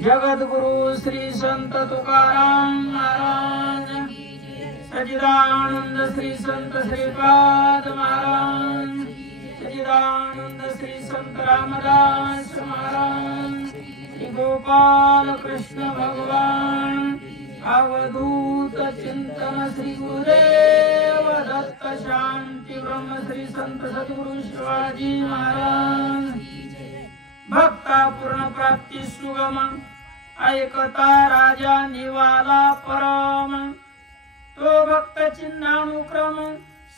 जगद्गुरु श्री संत तुकाराम महाराज, सच्चिदानंद श्री संत श्रीपाद महाराज, सच्चिदानंद श्री संत रामदास महाराज, श्री गोपाल कृष्ण भगवान, अवधूत चिंतन श्री गुरुदेव दत्त, शांति ब्रह्म श्री संत सद्गुरु शिवाजी महाराज। भक्ता पूर्ण प्राप्ती सुगम, ऐकता राजा निवाला परम, तो भक्त चिन्हानुक्रम,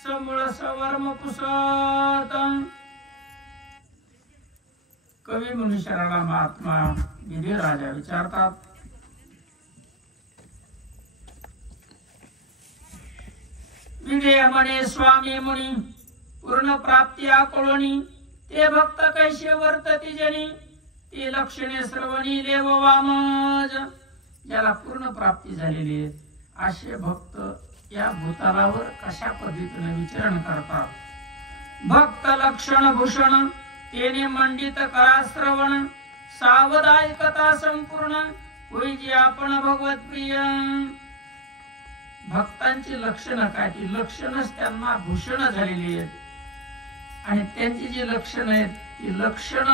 समूळ सवर्म पुसत। कवी मुनीशराला महात्मा विधी राजा विचारतात, विधेय म्हणे स्वामी मुनी, पूर्ण प्राप्ती आकळोनी, ते भक्त कैसे वर्तती जनी, ते लक्षणे सर्वणी देव वामज। ज्याला पूर्ण प्राप्ती झालेली आहे असे भक्त या भूतालावर कशा पद्धतीने विचरण करतात। भक्त लक्षण भूषण, तेने मंडित करा श्रवण, सावध ऐकता संपूर्ण, होई जे आपण भगवत प्रिय। भक्तांची लक्षणं काय, ती लक्षणच त्यांना भूषण झालेली आहेत आणि त्यांची जी लक्षण आहेत ती लक्षण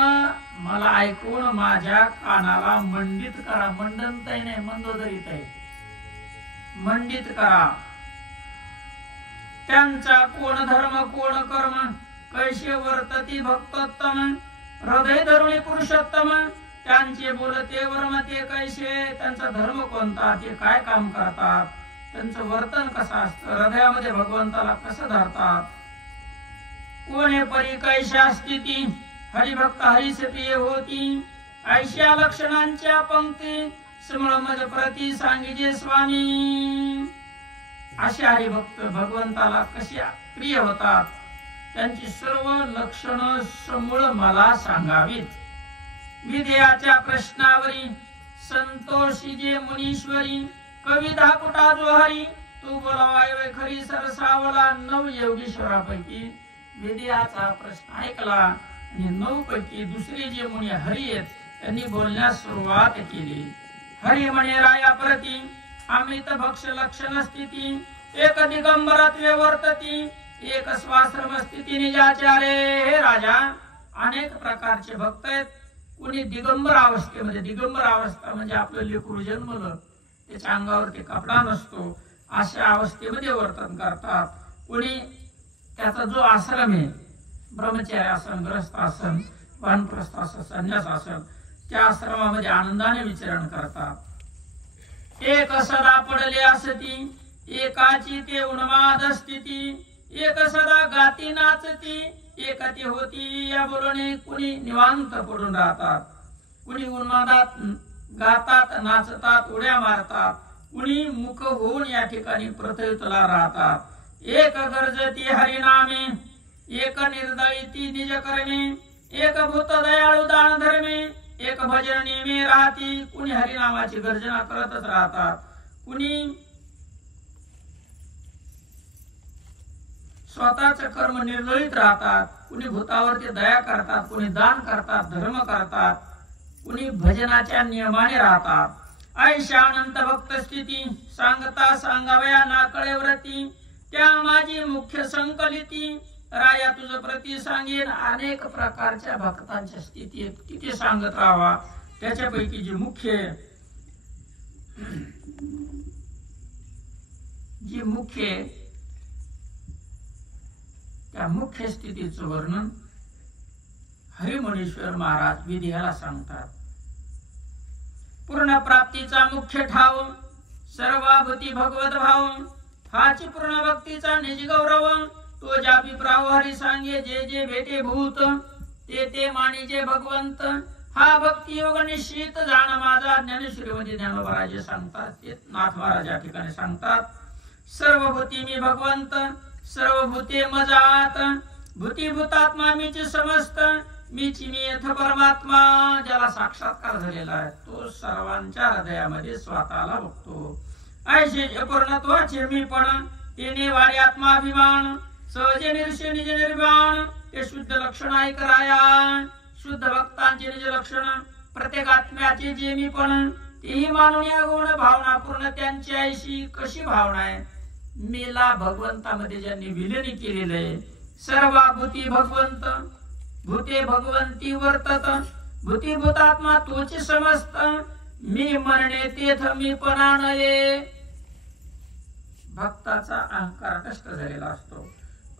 मला ऐकून माझ्या कानाला मंडित करा। मंडनताई नाही, मंदोदरीत आहे, मंडित करा। त्यांचा कोण धर्म कोण कर्म, कैसे वर्तती भक्तोत्तम, हृदय धरुणी पुरुषोत्तम, त्यांचे बोलते वर्म ते कैसे, त्यांचा धर्म कोणता, ते काय काम करतात, त्यांचं वर्तन कसं असतं, हृदयामध्ये भगवंताला कसं धरतात। कोणे परी कैशा स्थिती, हरिभक्त हरीस प्रिय होती, ऐशा लक्षणांच्या पंक्ती, समळ मज प्रती सांगिजे स्वामी। असे हरिभक्त भगवंताला कसे प्रिय होतात, त्यांची सर्व लक्षण समूळ मला सांगावीत। विधेयाच्या प्रश्नावरी संतोषी जे मुनीश्वरी, कविता कुटा जो हरी, तू बोलावाय खरी सरसावला। 9 योगीश्वरापैकी विधेयाचा प्रश्न ऐकला आणि 9 पैकी दुसरे जे मुनी हरी आहेत त्यांनी बोलण्यास सुरुवात केली। हरी म्हणे राया प्रती, अमृत भक्ष लक्षण स्थिती, एक दिगंबरत्वे वर्तती, एक स्वाश्रम स्थिती निजाचारे। हे राजा, अनेक प्रकारचे भक्त आहेत। कुणी दिगंबर अवस्थेमध्ये, दिगंबर अवस्था म्हणजे आपलं लेकरू जन्मलं त्याच्या अंगावरती कपडा नसतो अशा अवस्थेमध्ये वर्तन करतात। कुणी त्याचा जो आश्रम आहे, ब्रह्मचर्य आसन, ग्रस्त आसन, वानप्रस्थ आसन, संन्यास आसन, त्या आश्रमामध्ये आनंदाने विचरण करतात। एक सदा पडले असती, एकाची ते उन्माद स्थिती, एक सदा गाती नाचती, एक ती होती या बोलणे। कुणी निवांत पडून राहतात, कुणी उन्मादात गातात, नाचतात, उड्या मारतात, कुणी मुख होऊन या ठिकाणी प्रथवितला राहतात। एक गरजती हरिनामे, एक निर्दयी निज कर्मे, एक भूत दयाळू दान धर्मे, एक भजन नेमे राहती। कुणी हरिनामाची गर्जना करतच राहतात, कुणी स्वतःच कर्म निर्दयीत राहतात, कुणी भूतावरती दया करतात, कुणी दान करतात, धर्म करतात, कुणी भजनाच्या नियमाने राहतात। ऐशा अनंत भक्त स्थिती, सांगता सांगावया नाकळे व्रती, त्या माझी मुख्य संकलिती, राया तुझ प्रती सांगेन। अनेक प्रकारच्या भक्तांच्या स्थिती तिथे सांगत राहावा, त्याच्यापैकी जी मुख्य त्या मुख्य स्थितीचं वर्णन हरिमुनीश्वर महाराज विधेयाला सांगतात। पूर्ण प्राप्तीचा मुख्य ठाव, सर्वाभूती भगवत भाव, हाची पूर्ण भक्तीचा निज गौरव, तो जापी प्राव हरी सांगे, जे जे भेटे भूत, ते ते मानिजे भगवंत, हा भक्ती योग निश्चित जाण माझा। ज्ञानेश्वरी मध्ये ज्ञानोबराजे सांगतात, ते नाथ महाराज या ठिकाणी सांगतात, सर्वभूती मी भगवंत, सर्वभूते मजात, भूती भूतात्मा मीची समस्त, मीची मी यथ परमात्मा। ज्याला साक्षात्कार झालेला आहे तो सर्वांच्या हृदयामध्ये स्वतःला बघतो। ऐशे पूर्णत्वाचे मीपण, तेने वाढे आत्माभिमान, सहजे निर्षे निज निर्वाण, ते शुद्ध लक्षण ऐक राया। शुद्ध भक्तांचे निज लक्षण प्रत्येक आत्म्याचे जे मी पण तेही मानून या गुण भावना पूर्ण त्यांची ऐशी कशी भावना आहे मेला भगवंतामध्ये ज्यांनी विलीन केलेलं आहे सर्व भूती भगवंत भूते भगवंती वर्तत भूती भूतात्मा तोच समस्त मी म्हणणे तेथ मी पणा नये. भक्ताचा अहंकार नष्ट झालेला असतो.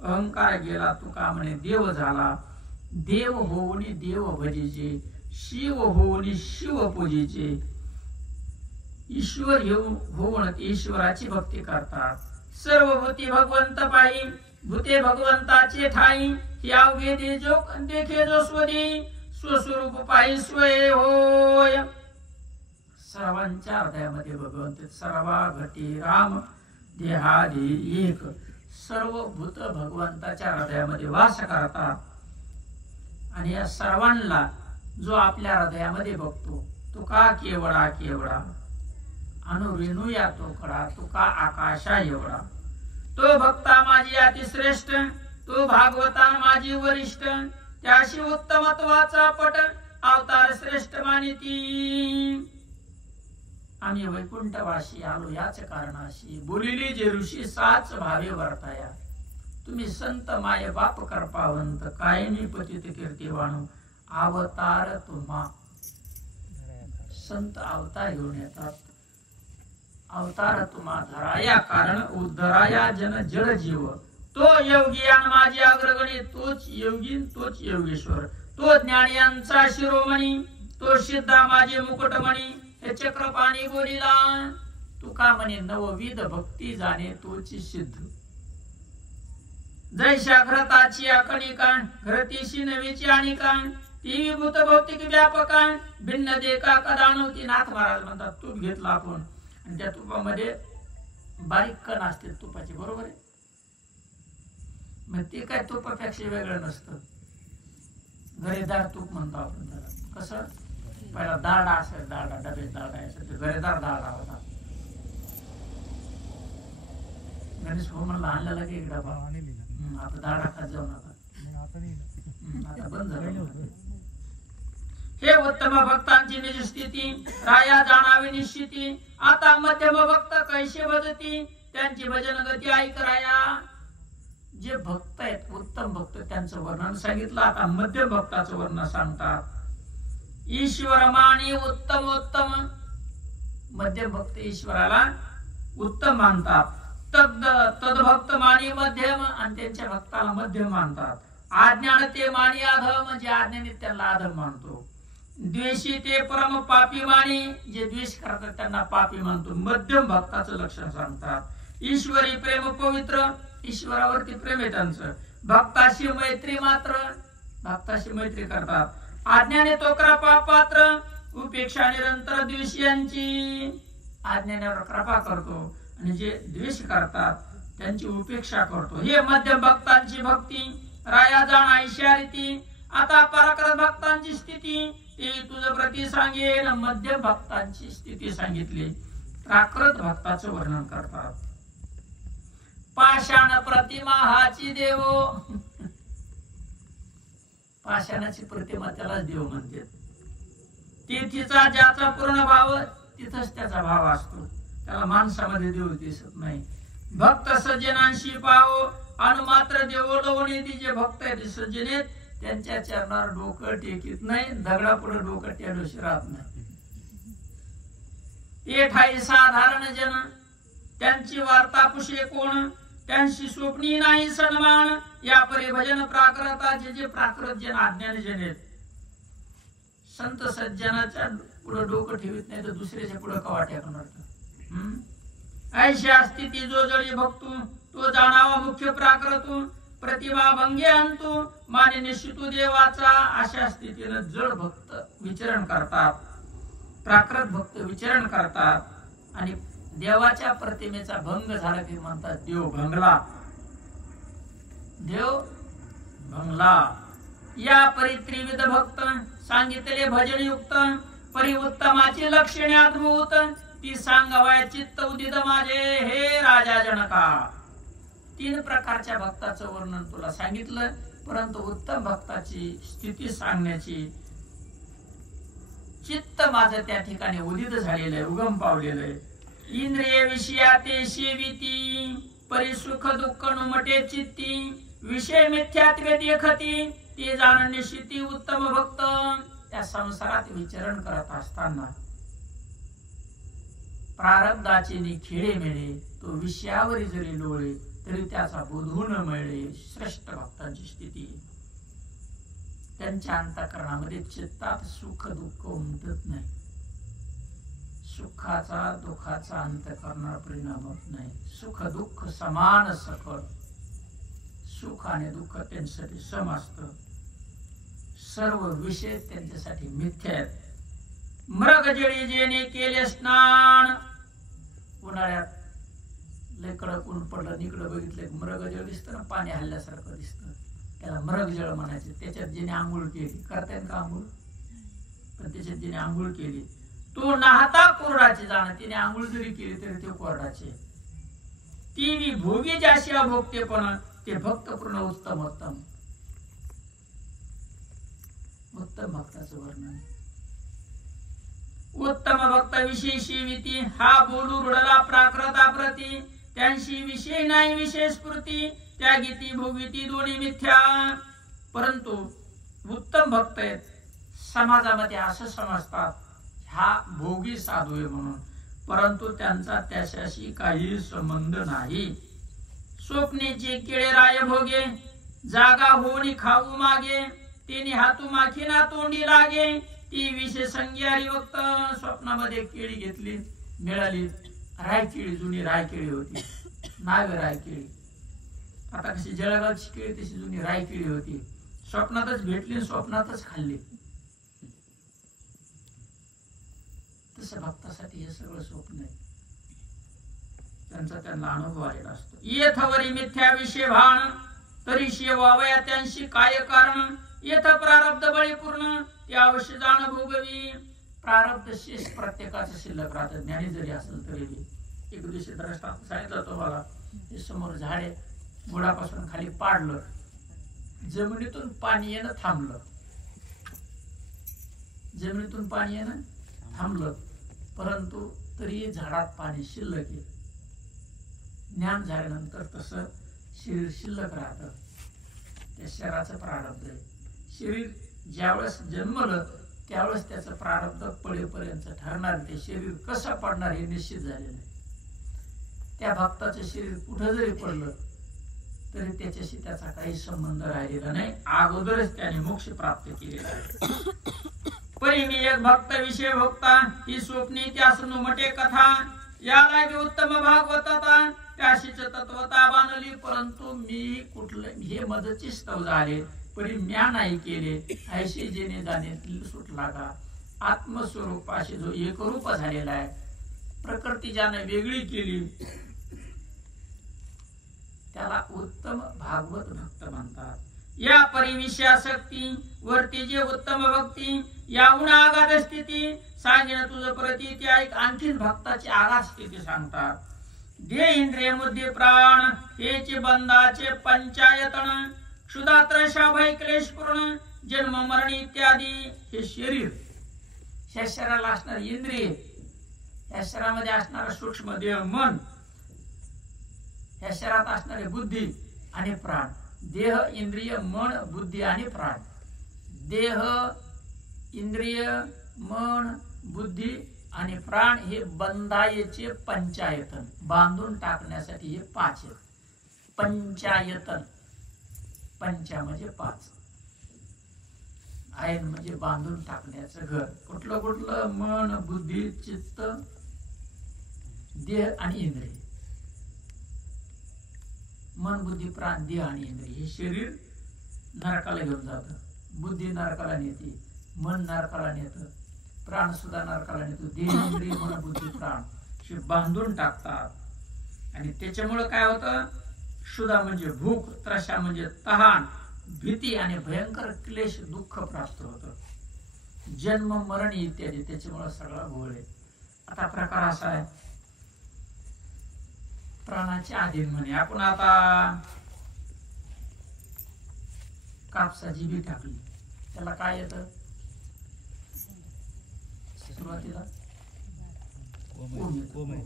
अहंकार गेला तुका म्हणे देव झाला. देव होऊन देव भजीचे शिव होऊन शिव पूजेचे. ईश्वर होऊन ईश्वराची भक्ती करतात. सर्व भूती भगवंत पायी भूते भगवंताचे ठाई यावे दे जो देखे जो स्वदी स्वस्वरूप पायी स्वय होय. सर्वांच्या हृदयामध्ये भगवंत सर्वा घटी राम देहादी एक. सर्व भूत भगवंताच्या हृदयामध्ये वास करतात आणि या सर्वांना जो आपल्या हृदयामध्ये बघतो तो का केवढा केवढा अनुरेणू या तो कडा तो का आकाशा एवढा. तो भक्ता माझी अतिश्रेष्ठ तो भागवता माझी वरिष्ठ त्याशी उत्तमत्वाचा पट अवतार श्रेष्ठ मानिती. आम्ही वैकुंठवासी आलो याच कारणाशी बोलिली जे ऋषी साच भावे वर्ताया. तुम्ही संत माय बाप करपावंत कायमी पतित कीर्तिवाणू अवतार तुम्हा. संत अवतार घेऊन येतात. अवतार तुम्हा धराया कारण उद्धराया जन जड जीव. तो योगियान माझी अग्रगणी तोच योगीन तोच योगेश्वर. तो ज्ञानियांचा शिरोमणी तो सिद्धा माझे मुकुटमणी. हे चक्रपाणी बोलिला तुका म्हणे नवविध भक्ती जाणे तोची सिद्ध. जैशा घृताची कणिका घृतीशी नवीची आणिका ती विभूत भौतिक व्यापका भिन्न देका कदाणुती. नाथ महाराज म्हणतात तूप घेतला आपण आणि त्या तुपामध्ये बारीक कण असते तुपाची बरोबर आहे. मग ते काय तुपापेक्षा वेगळं नसतं. गरेदार तूप म्हणतो आपण त्याला. कसं पहिला दाडा असेल दाडा डबे दाडा असेल गरेदार दाडा होता. गणेश हो म्हणला आणलेला की एक डबा आता दाडा खात जाऊ नका आता बंद झालं. हे उत्तम भक्तांची निज स्थिती राया जाणावी निश्चिती. आता मध्यम भक्त कैसे भजती त्यांची भजन गती ऐक राया. जे भक्त आहेत उत्तम भक्त त्यांचं वर्णन सांगितलं. आता मध्यम भक्ताचं वर्णन सांगतात. ईश्वर मानी उत्तम उत्तम. मध्यम भक्त ईश्वराला उत्तम मानतात. तद्भक्त मानी मध्यम आणि त्यांच्या भक्ताला मध्यम मानतात. आज्ञान ते मानी अधम म्हणजे आज्ञाने त्यांना अधम मानतो. द्वेषी ते परम पापी मानी जे द्वेष करतात त्यांना पापी मानतो. मध्यम भक्ताचं लक्षण सांगतात. ईश्वरी प्रेम पवित्र ईश्वरावरती प्रेम आहे त्यांचं. भक्ताशी मैत्री मात्र भक्ताशी मैत्री करतात. आज्ञाने तो कृपा पात्र उपेक्षा निरंतर द्वेषीयांची. आज्ञानेवर कृपा करतो आणि जे द्वेष करतात त्यांची उपेक्षा करतो. हे मध्यम भक्तांची भक्ती राया जाणा ईशारिती. आता पराक्रम भक्तांची स्थिती ती तुझं प्रती सांगेन. मध्यम भक्तांची स्थिती सांगितली. प्राकृत भक्ताचं वर्णन करतात. पाषाण प्रतिमा हाची देव. पाषाणाची प्रतिमा त्यालाच देव म्हणतात. तिथीचा ज्याचा पूर्ण भाव तिथंच त्याचा भाव असतो. त्याला माणसामध्ये देव दिसत नाही. भक्त सज्जनांशी पाहो अनुमात्र देव लोणी. जे भक्त आहेत सज्जनेत त्यांच्या चरणावर डोकं टेकीत नाही. दगडा पुढे डोकं टेडोशी राहत नाही. ते ठाई साधारण जन त्यांची वार्ता पुषे कोण. त्यांची स्वप्नी नाही सन्मान. या परी भजन प्राकृताचे जे प्राकृत जन अज्ञानी जन आहेत संत सज्जनाच्या पुढे डोकं ठेवीत नाही तर दुसऱ्याच्या पुढे कवा टेकणार. ऐशा स्थिती जो जळी भक्तू तो जाणावा मुख्य प्राकृतू. प्रतिमा भंगे आणतो माने निश्चितू देवाचा. अशा स्थितीने जड भक्त विचरण करतात. प्राकृत भक्त विचरण करतात आणि देवाच्या प्रतिमेचा भंग झाला की म्हणतात देव भंगला. देव भंगला. या परी त्रिविध भक्त सांगितले भजन युक्त. परिउत्तमाची लक्षणे अद्भुत ती सांगावया चित्त उदित माझे हे राजा जनका. 3 प्रकारच्या भक्ताचं वर्णन तुला सांगितलं. परंतु उत्तम भक्ताची स्थिती सांगण्याची माझं त्या ठिकाणी उदित झालेलं आहे, उगम पावलेलं आहे. इंद्रिय विषया ते सेविती परी सुख दुःख नुमटे चित्ती विषय मिथ्यात्वे देखती ते जाण निश्चिती उत्तम भक्त. त्या संसारात विचरण करत असताना प्रारब्धाचे खेळे मिळे तो विषयावरी जरी लोळे तरी त्याचा बोधून मिळे. श्रेष्ठ भक्तांची स्थिती त्यांच्या अंतःकरणामध्ये चित्तात सुख दुःख उमटत नाही. सुखाचा दुःखाचा अंतःकरणावर परिणाम होत नाही. सुख दुःख समान सकळ, सुख आणि दुःख त्यांच्यासाठी सम असत. सर्व विषय त्यांच्यासाठी मिथ्या आहेत. मृगजळी जेने केले स्नान. उन्हाळ्यात लय कडक ऊन पडलं, इकडं बघितलं मृगजळ दिसतं ना, पाणी हल्ल्यासारखं दिसतं, त्याला मृगजळ म्हणायचे. त्याच्यात जिने आंघोळ केली, करता येईल का आंघोळ, पण त्याच्यात जिने आंघोळ केली तो नाहता कोरडाची जाण. तिने आंघोळ जरी केली तरी ते कोरडाचे. ती भोगी जाशी अभोगते पण ते भक्त पूर्ण उत्तम उत्तम उत्तम भक्ताचं वर्णन. उत्तम भक्त विशेषी विती हा बोलू रुडला प्राकृताप्रती त्यांशी विषय नाही विशेष स्फूर्ती त्या गीती भोगीती दोन्ही मिथ्या. परंतु उत्तम भक्त आहेत समाजामध्ये असं समजतात हा भोगी साधू आहे म्हणून, परंतु त्यांचा त्याच्याशी काही संबंध नाही. स्वप्नेचे केळे राय भोगे जागा होणी खाऊ मागे तिने हातू माखीना तोंडी लागे ती विषय संज्ञारी वक्त. स्वप्नामध्ये केळी घेतली, मिळाली रायकेळी, जुनी रायकेळी होती, नावे रायकेळी. आता कशी जळगावची केळी तशी जुनी रायकेळी होती. स्वप्नातच भेटली, स्वप्नातच खाल्ली. तसं भक्तासाठी हे सगळं स्वप्न आहे, त्यांचा त्यांना अनुभव आलेला असतो. येथवरी मिथ्या विषय भान तरी शेवावया त्यांशी काय कारण येथ प्रारब्ध बळी पूर्ण ते अवश्य जाण भोगवी. प्रारब्ध शेष प्रत्येकाचं शिल्लक राहतं, ज्ञानी जरी असेल तरी. एक दिवशी दृष्टांत सांगितलं तुम्हाला, हे समोर झाडे बुडापासून खाली पाडलं, जमिनीतून पाणी येणं थांबलं, जमिनीतून पाणी येणं थांबलं, परंतु तरी झाडात पाणी शिल्लक आहे. ज्ञान झाल्यानंतर तसं शरीर शिल्लक राहतं. त्या शरीराचं प्रारब्ध आहे. शरीर ज्यावेळेस जन्मलं त्यावेळेस त्याचं प्रारब्ध पडेपर्यंत ठरणार. ते शरीर कसं पडणार हे निश्चित झालेलं आहे. त्या भक्ताचं शरीर कुठं जरी पडलं तरी त्याच्याशी त्याचा काही संबंध राहिलेला नाही, अगोदरच त्याने मोक्ष प्राप्त केलेला आहे. परी मी एक भक्त विषय भोगता ही स्वप्नी त्यास नुमटे कथा या लागे उत्तम भागवता त्याशीच तत्वता बांधली. परंतु मी कुठलं हे मदची स्तव झाले परी म्या नाही केले ऐशी जेने जाणे सुटला का. आत्मस्वरूपाशी जो एकरूप झालेला आहे, प्रकृती ज्याने वेगळी केली त्याला उत्तम भागवत भक्त म्हणतात. या परिविषयासक्ती वरती जे उत्तम भक्ती याहून आगाध स्थिती सांगेन तुझ प्रती ते ऐक. आणखीन भक्ताची आगाध स्थिती सांगतात. दे इंद्रिय बुद्धी प्राण हेचे बंधाचे पंचायतन क्षुधात्रशा भय क्लेश पूर्ण जन्म मरण इत्यादी. हे शरीर, ह्या शरीराला असणार इंद्रिय, ह्या शरीरामध्ये असणारा सूक्ष्म देह मन, ह्या शरीरात असणारे बुद्धी आणि प्राण. देह इंद्रिय मन बुद्धी आणि प्राण. देह इंद्रिय मन बुद्धी आणि प्राण हे बंधायचे पंचायतन, बांधून टाकण्यासाठी हे 5 आहेत. पंचायतन, पंचा म्हणजे 5, आयन म्हणजे बांधून टाकण्याचं घर. कुठलं कुठलं मन बुद्धी चित्त देह आणि इंद्रिय. मन बुद्धी प्राण देह आणि इंद्रिय. हे शरीर नरकाला घेऊन जातं, बुद्धी नरकाला नेते, मन नरकाला नेतं, प्राण सुद्धा नरकाला नेतो. देह इंद्रिय मन बुद्धी प्राण हे बांधून टाकतात. आणि त्याच्यामुळे काय होतं, क्षुधा म्हणजे भूक, त्रशा म्हणजे तहान, भीती आणि भयंकर क्लेश दुःख प्राप्त होतं. जन्म मरण इत्यादी त्याच्यामुळे सगळा घोळ आहे. आता प्रकार असा आहे, प्राणाचे आधीन म्हणे. आपण आता कापसाची बी टाकली, त्याला काय येतं, सुरुवातीला कोम आहे.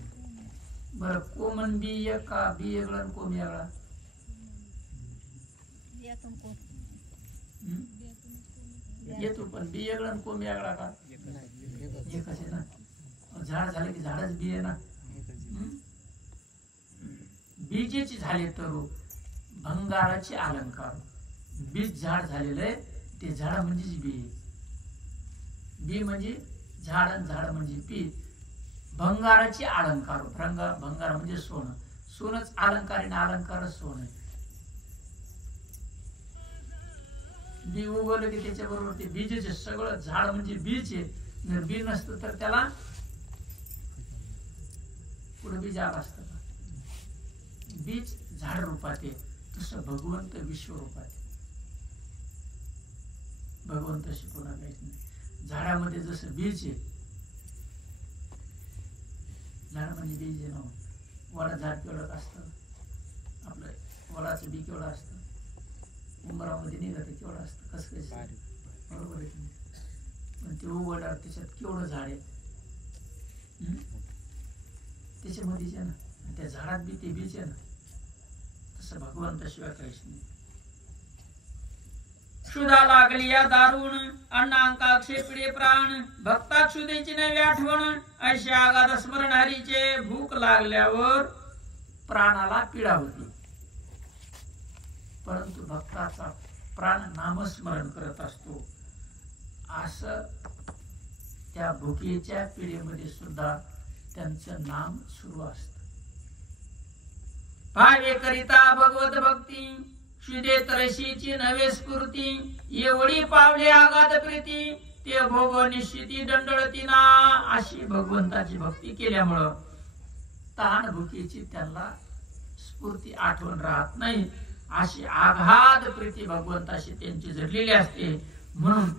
बरं कोमन बी एक का बी वेगळा आणि कोम वेगळा? येतो पण बी वेगळा आणि कोम वेगळा का? एकच आहे ना. झाड झालं की झाडच बी आहे ना. बीजेची झाले तर भंगाराचे अलंकार. बीज झाड झालेलं आहे ते झाड म्हणजेच बी. बी म्हणजे झाड आणि झाड म्हणजे बी. भंगाराचे अलंकार. भंगार म्हणजे सोनं. सोनच अलंकार आणि अलंकारच सोनं. बी उगवलं की त्याच्याबरोबर ते बीजेचे सगळं झाड म्हणजे बीज आहे. जर बी नसतं तर त्याला पुढे बीज आलं असतं. बीज झाड रूपात आहे तसं भगवंत विश्व रूपात. भगवंत शिकवला काहीच नाही. झाडामध्ये जसं बीज आहे, झाडामध्ये बीज आहे ना. वडा झाड केवढं असतं, आपलं वडाचं बी केवढं असतं, उंबरामध्ये निघत केवढं असतं, कसं कसं बरोबर आहे. पण ते उघडल्यावर त्याच्यात केवढं झाड आहे त्याच्यामध्येच आहे ना. त्या झाडात बी ते बीज आहे ना. तसं भगवंताशिवाय काहीच नाही. क्षुधा लागली या दारुण अण्णांका क्षेपिडे प्राण भक्ता क्षुधेची नवी आठवण अशी आगाध स्मरण हरीचे. भूक लागल्यावर प्राणाला पीडा होती परंतु भक्ताचा प्राण नामस्मरण करत असतो. असं त्या भुकेच्या पिढीमध्ये सुद्धा त्यांचं नाम सुरू असतं. भावे करिता भगवत भक्ती क्षुधे तरशीची नवे स्फूर्ती. एवढी पावले आगाध प्रीती ते भोग निश्चिती दंडळती ना. अशी भगवंताची भक्ती केल्यामुळं ताण भुकेची त्यांना स्फूर्ती आठवण राहत नाही. अशी आघात प्रीती भगवंताशी त्यांची जडलेली असते. म्हणून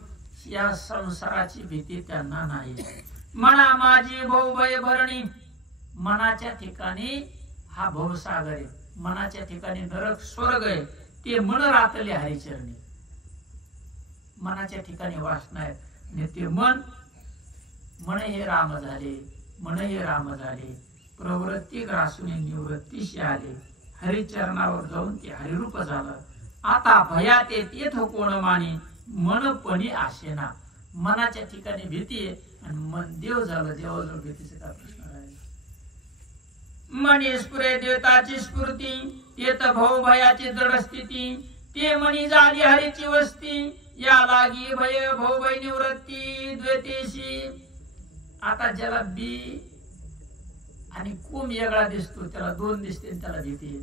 या संसाराची भीती त्यांना नाही. मना माझी भवभय भरणी. मनाच्या ठिकाणी हा भवसागर आहे. मनाच्या ठिकाणी नरक स्वर्ग आहे. ते मन रातले हरिचरणी. मनाच्या ठिकाणी वासना आहे आणि ते मन हे राम झाले. मन हे राम झाले. प्रवृत्ती ग्रासून निवृत्तीशी आले. हरिचरणावर जाऊन ते हरिरूप झालं. आता भयात येत कोण माने मनपणी आशेना. मनाच्या ठिकाणी भीती आहे आणि मन देव झालं. देवाजवळ भीतीचे काय प्रश्न राहिले. मनी स्फुरे देवताची स्फूर्ती येत भाऊ भयाची दृढ स्थिती. ते मनी झाली हरीची वस्ती. या लागी भय भाऊ भय निवृत्ती द्वेतेशी. आता ज्याला बी आणि कोम वेगळा दिसतो त्याला दोन दिसते त्याला भीती.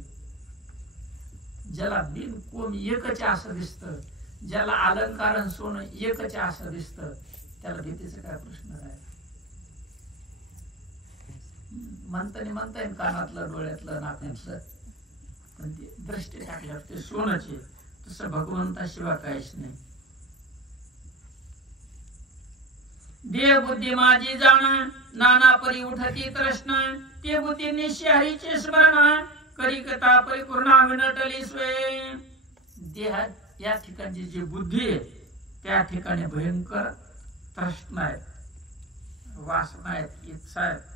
ज्याला बिन कोम एकच असं दिसतं, ज्याला अलंकारण सोनं एकच असं दिसतं त्याला भीतीचा काय प्रश्न आहे. म्हणता येईल कानातलं डोळ्यातलं नाकातलं पण ते दृष्टी टाकल्यावर ते सोनच आहे. तसं भगवंताशिवाय काहीच नाही. देह बुद्धी माझी जाण नाना परी उठती तृष्णा. ते बुद्धी निश्चय हरीचे स्मरण करिकता परिपूर्ण विनटली स्वय. देहात या ठिकाणची जी बुद्धी आहे त्या ठिकाणी भयंकर तृष्णा आहे, वासना आहेत, इच्छा आहेत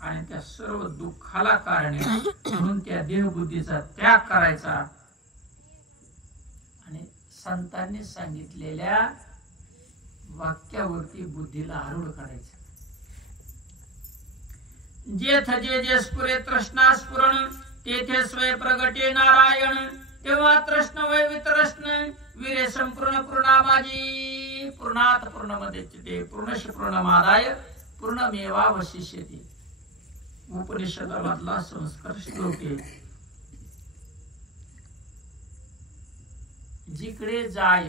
आणि त्या सर्व दुःखाला कारण आहे. म्हणून त्या देहबुद्धीचा त्याग करायचा आणि संतांनी सांगितलेल्या वाक्यावरती बुद्धीला आरूढ करायचं. जेथ जे स्फुरे तृष्णा स्फुरण तेथे स्वय प्रगटे नारायण. तेव्हा तृष्ण वै वितृष्ण विरे संपूर्ण पूर्णा माझी. पूर्णात पूर्ण मध्ये ते पूर्णश पूर्णमादाय पूर्णमेवावशिष्यते. उपनिषदामधला संस्कार श्लोक आहे. जिकडे जाय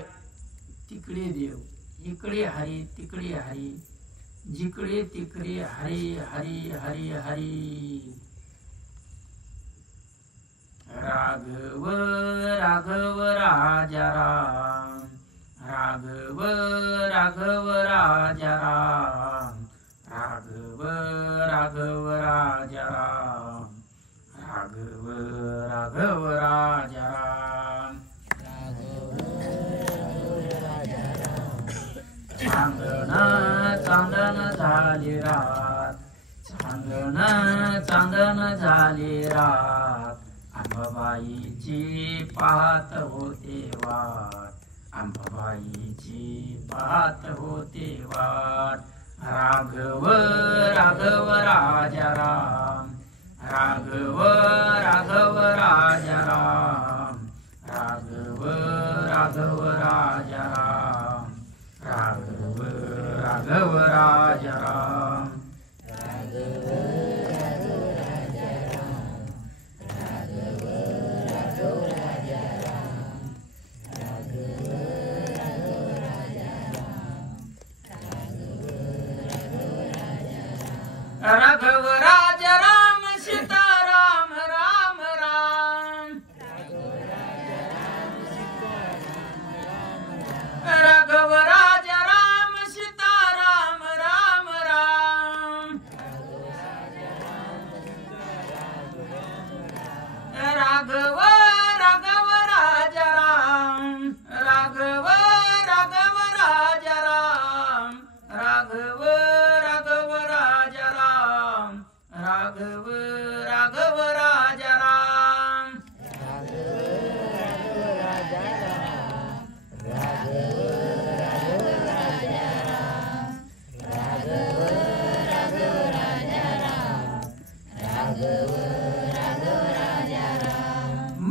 तिकडे देव. इकडे हरी तिकडे हरी. जिकडे तिकडे हरी हरी हरी हरी. राघव राघव राजा राम. राघव राघव राजा राम. राघव राघव राजा राम. राघव राघव राजा राम. चांदना चांदना चांदन झाली रात, चांदन चांदन झाली रात, अंबाबाईची पाहत होते वाट, अंबाबाईची पाहत होते वाट. राघव राघव राजा राम, राघव राघव राजा राम, राघव राघव राजा राम, राघव राघव राजा राम. राघव राजा राम सीताराम राम राम, राघव राजा राम सीताराम राम राम, राघव राघव राजा राम, राघव राघव राजा राम, राघव राघव राजा राम, राघव राघव राजा राम.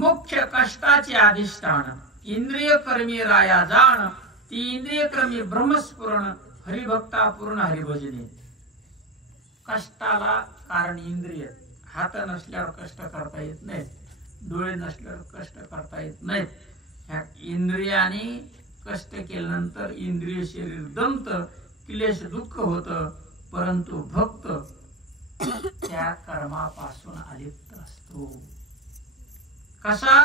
मुख्य कष्टाचे अधिष्ठान इंद्रिय कर्मी राया जाण, ती इंद्रिय कर्मी ब्रह्मस्फुरण हरिभक्ता पूर्ण हरिभजने. कष्टाला कारण इंद्रिय. हात नसल्यावर कष्ट करता येत नाहीत, डोळे नसल्यावर कष्ट करता येत नाहीत. ह्या इंद्रियाने कष्ट केल्यानंतर इंद्रिय शरीर दमत, क्लेश दुःख होत, परंतु भक्त त्या कर्मापासून अलिप्त असतो. कसा?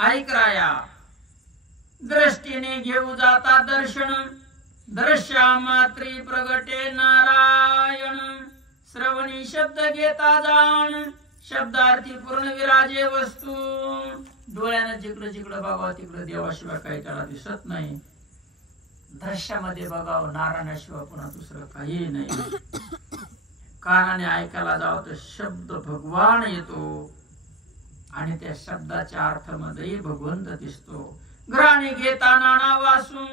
ऐक राया, दृष्टीने घेऊ जाता दर्शन, दृश्या मात्री प्रगटे नारायण, श्रवणी शब्द घेता जाण, शब्दार्थी पूर्ण विराजे वस्तू. डोळ्यानं जिकडं जिकडं बघावं तिकडं देवाशिवाय काही त्याला दिसत नाही. दृश्यामध्ये बघावं नारायणाशिवाय पुन्हा दुसरं काही नाही. कानाने ऐकायला जावं तर शब्द भगवान येतो आणि त्या शब्दाच्या अर्थामध्ये भगवंत दिसतो. घ्राणे घेता नाना वासू,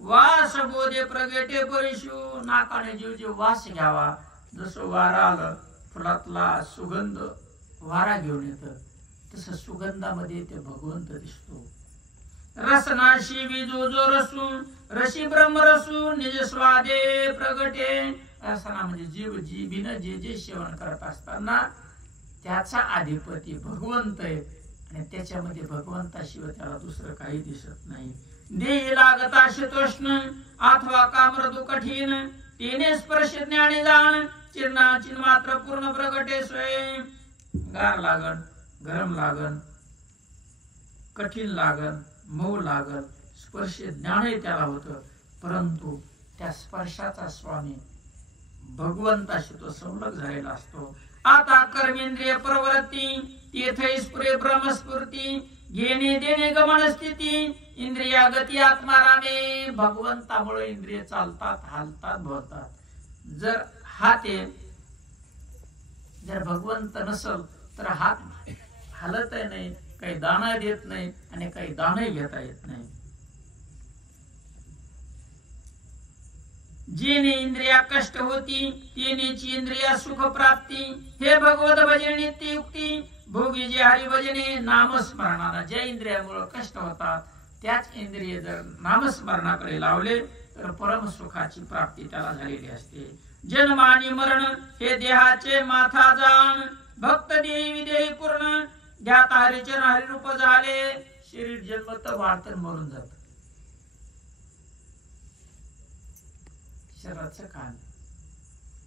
वास बोधे प्रगटे परिशू. नाकाने जीव जीव वास घ्यावा. जसं वारा आलं, फुलातला सुगंध वारा घेऊन येतं, तसं सुगंधामध्ये ते भगवंत दिसतो. रसनाशी विजो जो रसू, रसी ब्रह्म रसू, निज स्वादे प्रगटे. रसना म्हणजे जीव जीबीनं जे जे सेवन करत असताना त्याचा अधिपती भगवंत आहे आणि त्याच्यामध्ये भगवंताशिवाय त्याला दुसरं काही दिसत नाही. देही लागता शीतोष्ण अथवा कामृदू कठीण, तिने स्पर्श ज्ञाने जाण, चिन्ह मात्र पूर्ण प्रगटे सोय. गार लागण, गरम लागण, कठीण लागण, मऊ लागण, स्पर्श ज्ञानही त्याला होतं, परंतु त्या स्पर्शाचा स्वामी भगवंताशी तो संलग्न झालेला असतो. आता कर्मेंद्रिय प्रवृत्ती, तेथे स्फुरे ब्रह्मस्फूर्ती, घेणे देणे गमन स्थिती, इंद्रिया गती आत्मा रामे. भगवंतामुळे इंद्रिय चालतात, हालतात, बोलतात. जर हात आहे, जर भगवंत नसल तर हात हालत नाही, काही दाना देत नाही आणि काही दानही घेता येत नाही. जेणे इंद्रिया कष्ट होती, तेनेची इंद्रिया सुख प्राप्ती. हे भगवत भजन नित्य युक्ती, भोगी जे हरिभजने नामस्मरणाला. ज्या इंद्रियामुळे कष्ट होतात त्याच इंद्रिय जर नामस्मरणाकडे लावले तर परम सुखाची प्राप्ती त्याला झालेली असते. जन्म आणि मरण हे देहाचे माथा जाण, भक्त देही विदेही पूर्ण, ज्ञात हरिचरण हरिरूप झाले. शरीर जन्मत वाढत मरून जात. शरीराचं कान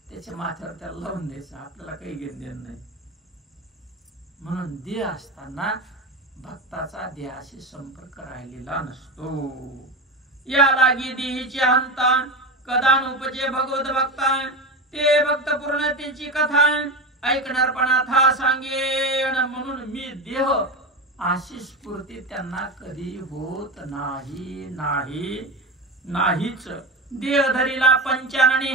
त्याच्या माथ्यावर त्याला लावून द्यायचं, आपल्याला काही घेणं नाही. म्हणून देह असताना भक्ताचा देहाशी संपर्क राहिलेला नसतो. या लागी देहीची हंता, कदानुपजे भगवत भक्ता. ते भक्त पूर्णतेची कथा ऐकणारपणा था सांगेन. म्हणून मी देह अशी स्फूर्ती त्यांना कधी होत नाही, नाही, नाहीच. देह धरीला पंचानने,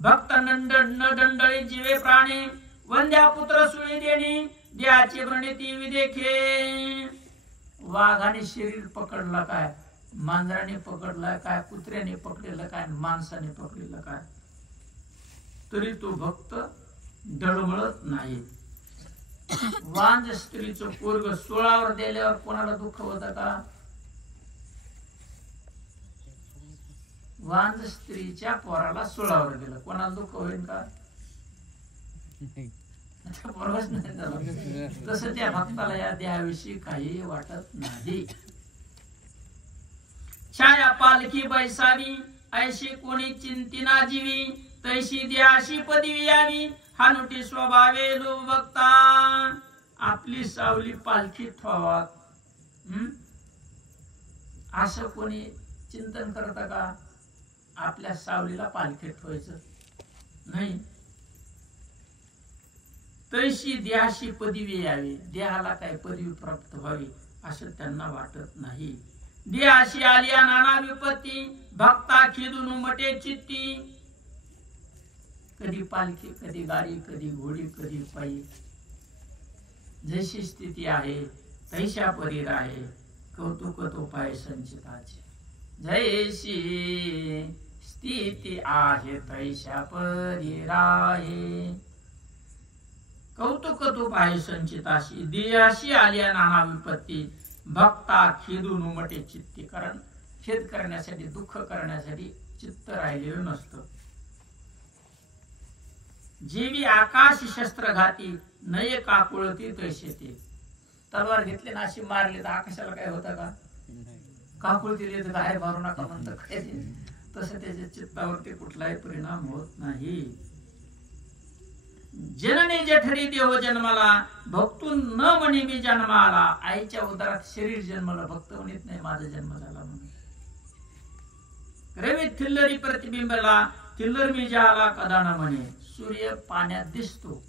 भक्त नंद न दंडळी जीवे प्राणी वंद्या पुत्र सुळी देणी द्याची प्रणिती विदेखे. वाघाने शरीर पकडलं काय, मांजराने पकडलं काय, कुत्र्याने पकडलेलं काय, माणसाने पकडलेलं काय, तरी तो भक्त डळमळत नाही. वांज स्त्रीचं पोरग 16वर दिल्यावर कोणाला दुःख होत का? वांज स्त्रीच्या पोराला 16वर गेलं, कोणाला दुःख होईल का? तसं त्या भक्ताला या देहाविषयी काही वाटत नाही. छाया पालखी बैसावी ऐशी कोणी चिंतिना जीवी तैशी द्याशी पदवी यावी हानुटी स्वभावे लो भक्ता. आपली सावली पालखी ठेवा असं कोणी चिंतन करत का? आपल्या सावलीला पालखी ठेवायचं नाही. तैशी देहाशी पदवी यावी, देहाला काय पदवी प्राप्त व्हावी असं त्यांना वाटत नाही. देहाशी आली नाना विपत्ती भक्ता खिदून मटे चित्ती. कधी पालखी, कधी गाडी, कधी घोडी, कधी पायी, जशी स्थिती आहे तैशा परी राहे कौतुक तो पाय संचिताचे. जैशी स्थिती आहे तैशा परी राहे कौतुक तो पाय संचिताशी. देहाशी आल्या नाना विपत्ती भक्ता खेदून उमटे चित्ती. कारण खेद करण्यासाठी, दुःख करण्यासाठी चित्त राहिलेलं नसतं. जीवी आकाश शस्त्रघाती नये काकुळती तैसे ते. तलवार घेतली ना अशी मारली तर आकाशाला काय होतं का? काकुळती तर काय मारू नका म्हणतं काय ते. तसं त्याच्या चित्तावरती कुठलाही परिणाम होत नाही. जननी जठरी देव जन्माला भक्तून न म्हणे मी जन्माला. आईच्या उदरात शरीर जन्मला, भक्त म्हणत नाही माझा जन्म झाला म्हणून. रवी थिल्लरी प्रतिबिंबला थिल्लर मी जाला कदा न म्हणे. सूर्य पाण्यात दिसतो,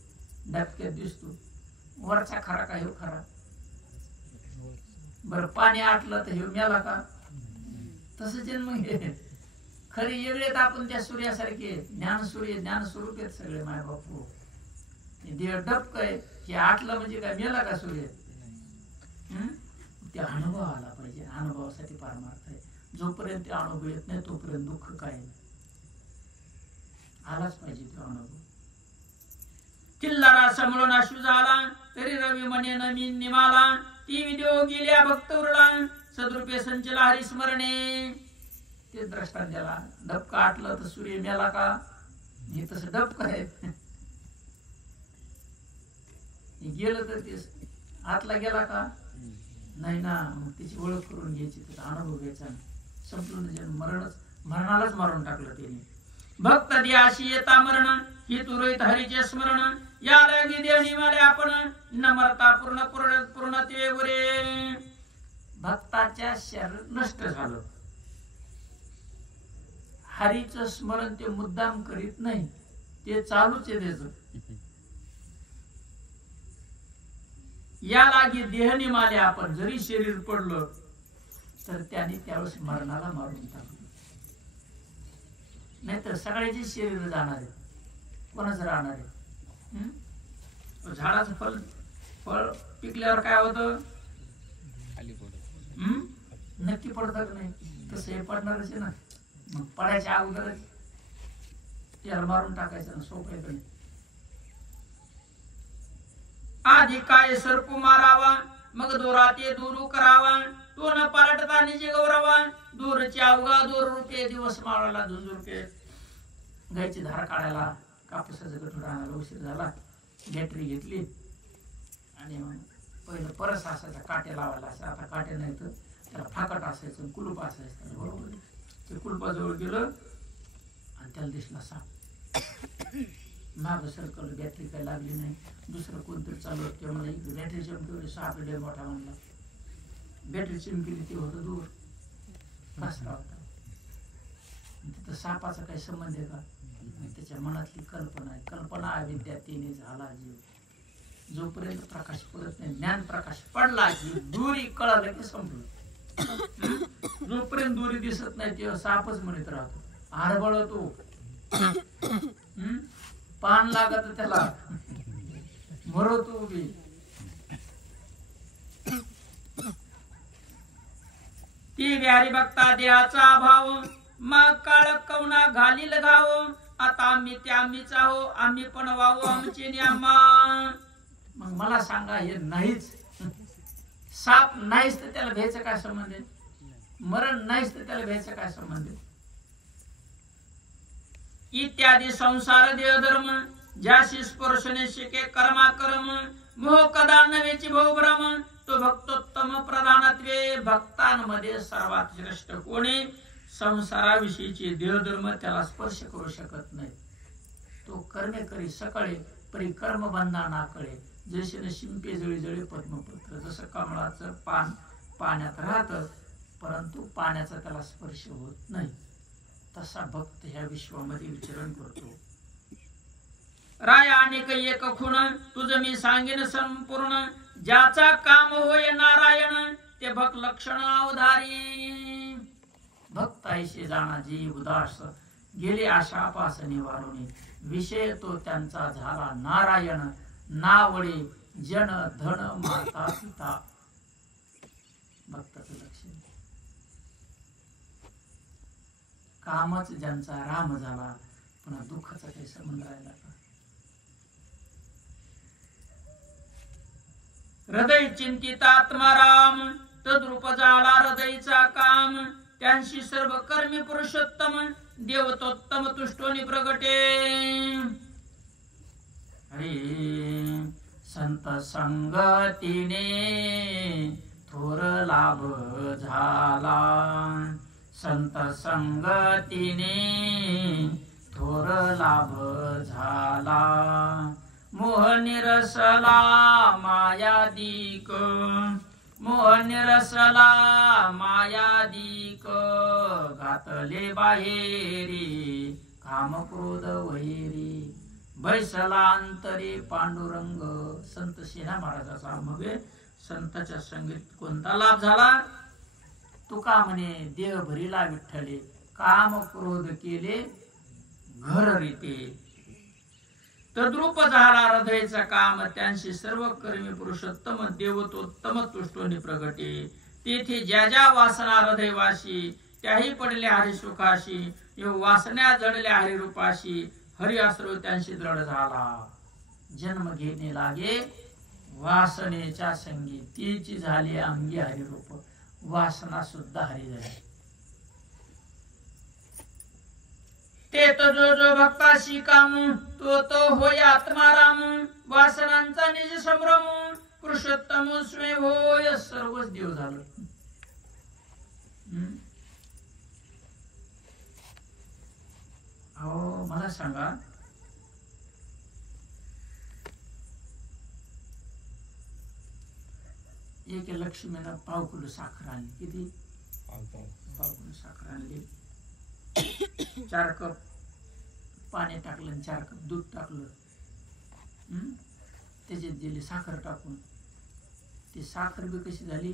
डबक्यात दिसतो, वरचा खरा का ह्यो खरा? बर पाणी आटलं तर ह्यो मेला का? तसं जन्म घे. खरी वेगळेत आपण त्या सूर्यासारखे. ज्ञान सूर्य, ज्ञान स्वरूप आहेत सगळे माय बापू. देव डबक आहे हे आटलं म्हणजे काय मेला का सूर्य? ते अनुभव आला पाहिजे. अनुभवासाठी पारमार्थ आहे. जोपर्यंत ते अनुभव येत नाही तोपर्यंत दुःख काय आलाच पाहिजे तो अनुभव. किल्लारा समळून आशू झाला तरी रवी म्हणे नमी निमाला. ती विदेव गेल्या भक्त उरला सदरूपे संचला हरिस्मरणे. ते दृष्टांत द्याला. डबका आटलं तर सूर्य मेला का? हे तसं डबक आहे. गेलं तर ते आतला गेला का? नाही ना. मग त्याची ओळख करून घ्यायची, त्याचा अनुभव घ्यायचा. संपूर्ण मरणालाच मारून टाकलं त्याने. भक्त द्याशी येता मरण ही तुरहित हरीचे स्मरण. या लागी देणी माले आपण न मरता पूर्ण पूर्णते वरे. भक्ताच्या शरीर नष्ट झालं, हरीचं स्मरण ते मुद्दाम करीत नाही, ते चालूच आहे त्याचं. या लागी देह निमाले आपण. जरी शरीर पडलं तर त्याने त्यावेळेस मरणाला मारून टाकलं. नाहीतर सगळ्याचे शरीर जाणार आहे, कोणाचं राहणार आहे? झाडाचं फळ पिकल्यावर काय होतं? नक्की पडत का नाही? तसं हे पडणारच आहे ना. मग पडायच्या अगोदरच त्याला मारून टाकायचं ना, सोपं आहे. आधी काय सर्प मारावा मग दोराते दूर करावा. तो न पालटता निजे गौरवा. दूरचे अवघा दूर रुपये दिवस माळाला झुंजुरके. गायची धार काढायला कापूसाचं गठुडा आणायला उशीर झाला. बॅटरी घेतली आणि मग पहिलं परस असायचा, काटे लावायला असायचं. आता काटे नाही तर त्याला फाकट असायचं, कुलूप असायचं. बरोबर. ते कुलपाजवळ गेलं आणि त्याला दिसला साप. माग सरकल, बॅटरी काही लागली नाही. दुसरं कोणतरी चालू होतं ते मला बॅटरी चमकवली, साप डे मोठा म्हणला. बॅटरी चिमकिली, ते होतं दूर कासरा होता. तिथं सापाचा काही संबंध आहे का? त्याच्या मनातली कल्पना आहे. कल्पना अविद्या तिने झाला जीव. जोपर्यंत प्रकाश पडत नाही, ज्ञान प्रकाश पडला की दुरी कळालं की संपलं. जोपर्यंत दुरी दिसत नाही तेव्हा सापच म्हणत राहतो, आडबळ तो. पान लागत त्याला, मरो तू उभी. ती व्यारी बघता देहाचा भाव, मग काळ कवना घालील घाव. आता आम्ही ते आम्हीच आहो, आम्ही पण वाहू आमचे नियमा. मग मला सांगा, हे नाहीच, साप नाहीच तर त्याला भ्यायचं काय संबंध आहे? मरण नाहीच तर त्याला भ्यायचं काय संबंध आहे? इत्यादी संसार देह धर्म, ज्याशी स्पर्शने शिके कर्मा कर्म. मोह कदा नव्हेची भोभ्रम, तो भक्तोत्तम प्रधानत्वे. भक्तांमध्ये सर्वात श्रेष्ठ कोणी? संसाराविषयीचे देहधर्म त्याला स्पर्श करू शकत नाही. तो कर्मे करी सकळे, परी कर्म बंधा ना कळे. जसे न शिंपे जळी जळी पद्मपत्र. जसं कमळाचं पान पाण्यात राहतं, परंतु पाण्याचा त्याला स्पर्श होत नाही, तसा भक्त ह्या विश्वामध्ये विचरण करतो. राय अनेक एक खुण, तुझ मी सांगेन संपूर्ण. ज्याचा काम होय नारायण, ते भक्त लक्षण अवधारी. भक्त ऐसे जाणा जी उदास, गेले आशा पास निवारुणी. विषय तो त्यांचा झाला नारायण, नावळे जन धन माता पिता. भक्ताचं लक्षण कामच ज्यांचा राम झाला, पुन्हा दुःखाचा काही संबंध राहिला का? हृदय चिंतित आत्माराम, तद्रूप झाला हृदयचा काम. त्यांशी सर्व कर्मी पुरुषोत्तम, देवतोत्तम तुष्टोनी प्रगटे. हरे संत संगतीने थोर लाभ झाला. संत संगतीने थोर लाभ झाला. मोह निरसला मायादिक, मोह निरसला मायादिक. घातले बाहेरी काम क्रोध वैरी. बैसला अंतरे पांडुरंग. संत सेना महाराजाचा मग संताच्या संगीत कोणता लाभ झाला? तुका म्हणे देह भरिला विठ्ठले, काम क्रोध केले घर रीते. तद्रूप झाला हृदयचा काम, त्यांशी सर्व कर्मी पुरुषोत्तम देवतोत्तम तुष्टोनी प्रगटे. तेथे ज्या ज्या वासना हृदयवाशी, त्याही पडले हरिसुखाशी. यो वासना जडल्या हरिरूपाशी, हरि आश्रय त्यांशी दृढ झाला. जन्म घेणे लागे वासनेच्या संगी, तीची झाली अंगी हरिरूप. वासना सुद्धा हरी झाली. ते तो जो जो भक्ताशी काम, तो तो होय आत्माराम. वासनांचा निज संभ्रम, पुरुषोत्तम स्वयं होय सर्वच देव झालं. हो मला सांगा, एक लक्ष्मीनं पाव किलो साखर आणली. किती? पाव किलो साखर आणली. 4 कप पाणी टाकलं, 4 कप दूध टाकलं, त्याच्यात दिली साखर टाकून. ती साखर बी कशी झाली?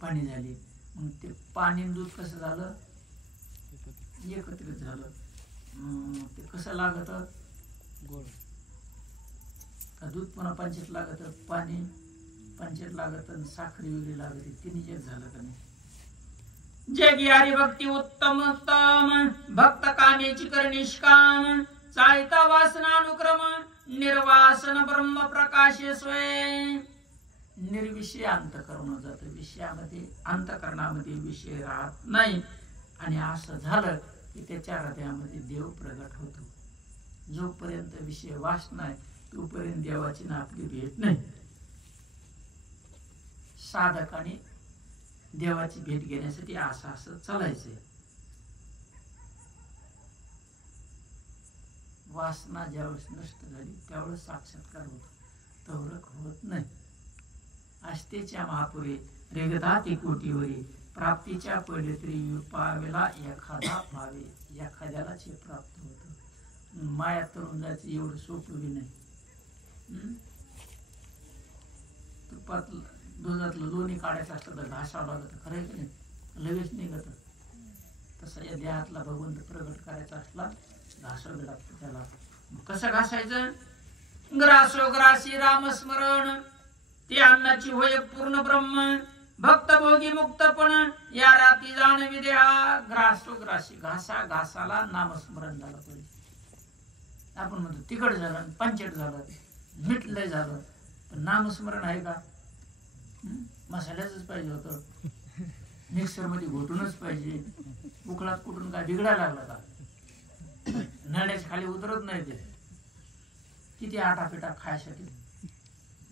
पाणी झाली. मग ते पाणी दूध कसं झालं? एकत्रित झालं. ते कसं लागत? गोड. का दूध पुन्हा पंचायत लागत, पाणी पंचायत लागत, साखर वेगळी लागत. तिन्ही एक झालं का नाही? जगी हरिभक्ती उत्तम उत्तम, भक्त कामेची कर निष्काम. चाळता वासनानुक्रम, निर्वासन ब्रह्म प्रकाशे स्वय. निर्विषय अंतःकरण जातं. विषयामध्ये अंतःकरणामध्ये विषय राहत नाही. आणि असं झालं की त्याच्या हृदयामध्ये देव प्रगट होतो. जोपर्यंत विषय वासना आहे तोपर्यंत देवाची ना आपली भेट नाही. साधकाने देवाची भेट घेण्यासाठी असं असं चालायचंय. वासना ज्यावेळेस नष्ट झाली त्यावेळेस साक्षात्कार होतो, तवरक होत नाही. आस्तेच्या महापुरे रेगदाती कोटीवरी, प्राप्तीच्या पहिले तरी पावेला एखादा भावे. एखाद्यालाच हे प्राप्त होतं. माया तरुण जायचं एवढं सोपं बी नाही. तुपातलं दुधातलं लोणी काढायचं असलं तर घासावं लागतं, खरं आहे की नाही? लगेच निघत. तसा या देहातला भगवंत प्रगट करायचा असला घासावं लागतं त्याला. कसं घासायचं? ग्रासोग्रासी रामस्मरण ते अन्नाची होय पूर्ण ब्रह्म. भक्त भोगी मुक्तपण या राती जाणवी देहा. ग्रासोग्रासी घासा घासाला नामस्मरण झालं पाहिजे. आपण म्हणतो तिखट झालं, पंचट झालं, मीठ लय झालं, पण नामस्मरण आहे का? मसाल्याच पाहिजे होतं, मिक्सर मध्ये घोटूनच पाहिजे. उकळात कुठून काय बिघडायला लागला का? नळ्याच्या खाली उतरत नाही ते, किती आटापिटा खायसाठी.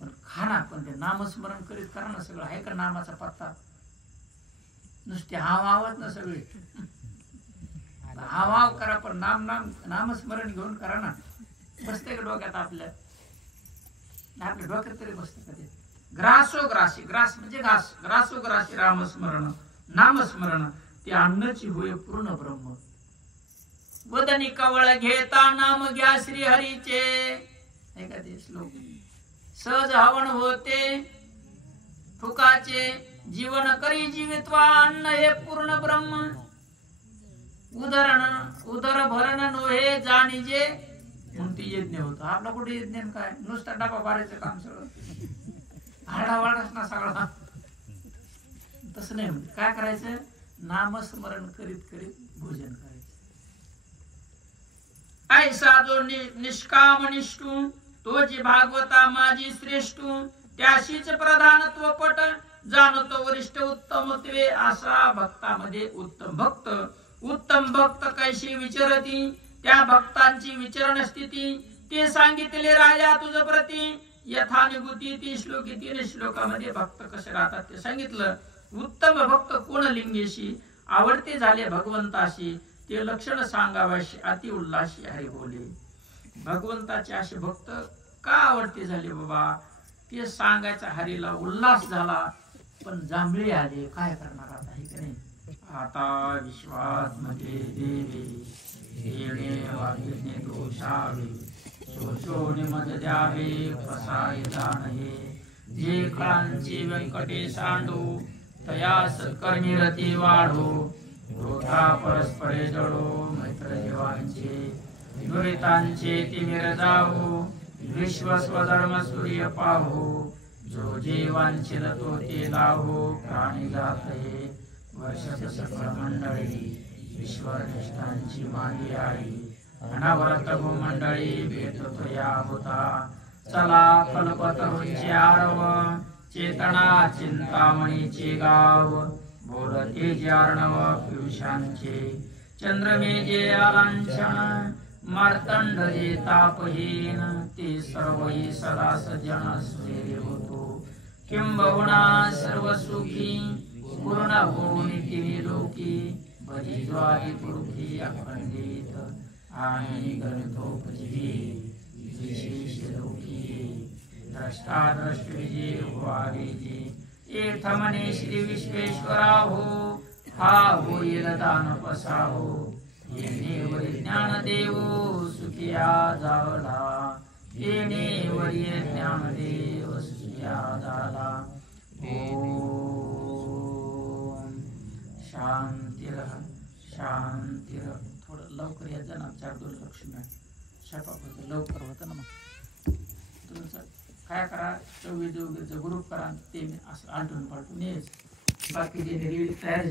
पण खाना, पण ते नामस्मरण करीत करा ना. सगळं आहे का नामाचा पत्ता? नुसते हाव आवाज ना सगळे. हाव करा, पण नामस्मरण घेऊन करा ना. बसते का डोक्यात आपल्या डोक्यात तरी बसते का ते? ग्रासोग्रासी, ग्रास म्हणजे घास, ग्रासोग्रासी रामस्मरण नामस्मरण ते अन्नची होय पूर्ण ब्रह्म. वदनी कवळ घेता नाम घ्या श्री हरीचे. हे का ते श्लोक? सहज हवन होते फुकाचे, जीवन करी जीवित्वा अन्न हे पूर्ण ब्रह्म. उदर भरण नोहे जाणीजे म्हणून यज्ञ होतं. आपला कुठे यज्ञ काय? नुसता डबा भरायचं काम सगळं, हाडावाडाच ना सगळा. तसं नाही. काय करायचं? नामस्मरण करीत करीत भोजन करायचं. ऐसा जो निष्काम निष्ठू तो जी भागवता माझी श्रेष्ठू. त्याशीच प्रधानत्व पट जाणतो वरिष्ठ उत्तमत्वे. असा भक्तामध्ये उत्तम भक्त. उत्तम भक्त कैशी विचरती त्या भक्तांची विचरण स्थिती ते सांगितले राजा तुझ प्रती. यथानुभूती ती श्लोकी 3 श्लोकामध्ये भक्त कसे राहतात ते सांगितलं. उत्तम भक्त कोण लिंगेशी आवडते झाले भगवंताशी. ते लक्षण सांगावाशी अति उल्लाशी हरी बोले. भगवंताचे असे भक्त का आवडते झाले बाबा ते सांगायचा हरीला उल्हास झाला. पण जांभळे आले, काय करणार आता? हे नाही. आता विश्वास मध्ये देवे येणे वागिने दोषावे. शोषोने मज द्यावे प्रसाय जाणे. जे काळांची व्यंकटे सांडू तया सत्कर्मी रती वाढो. क्रोधा परस्परे जळो मैत्र जीवांचे. दुरितांचे तिमिर जावो विश्व स्वधर्म सूर्य पाहो. जो जीवांचे तो ते लावो प्राणी जाते. वर्ष सकळ मंडळी विश्वनिष्ठांची मागी आली. अनवरत भूमंडळी भेटतो या होता. चला कल्पतरूंचे आरव चेतना चिंतामणीचे गाव. बोलते जे अर्णव पियुषांचे चंद्रमेजे आलांछन. मार्तंड जे तापहीन ते सर्वही सदा सज्जन स्थिर होतो. किंबहुना सर्व सुखी पूर्ण होऊन तिन्ही लोकी. बधी ज्वारी पुरुषी अखंडित आणि गणितोपजीवी विशेष लोकी. द्रष्टा द्रष्टविजे वारीजी तीर्थमने श्री विश्वेश्वरा हो. हा होईल दान पसाहो. येणे वरी ज्ञान देवो सुखिया जावला. येणे वरी ज्ञान देव सुखिया झाला. ओम शांतिरह शांतिरह. थोडं लवकर या जण 4-2 लक्ष्मी स्वयंपाक होतं लवकर होतं ना. मग तुमचं काय करा 24 ग्रुप करा. ते असं आलटून पालटून यायचं. बाकी जे तयार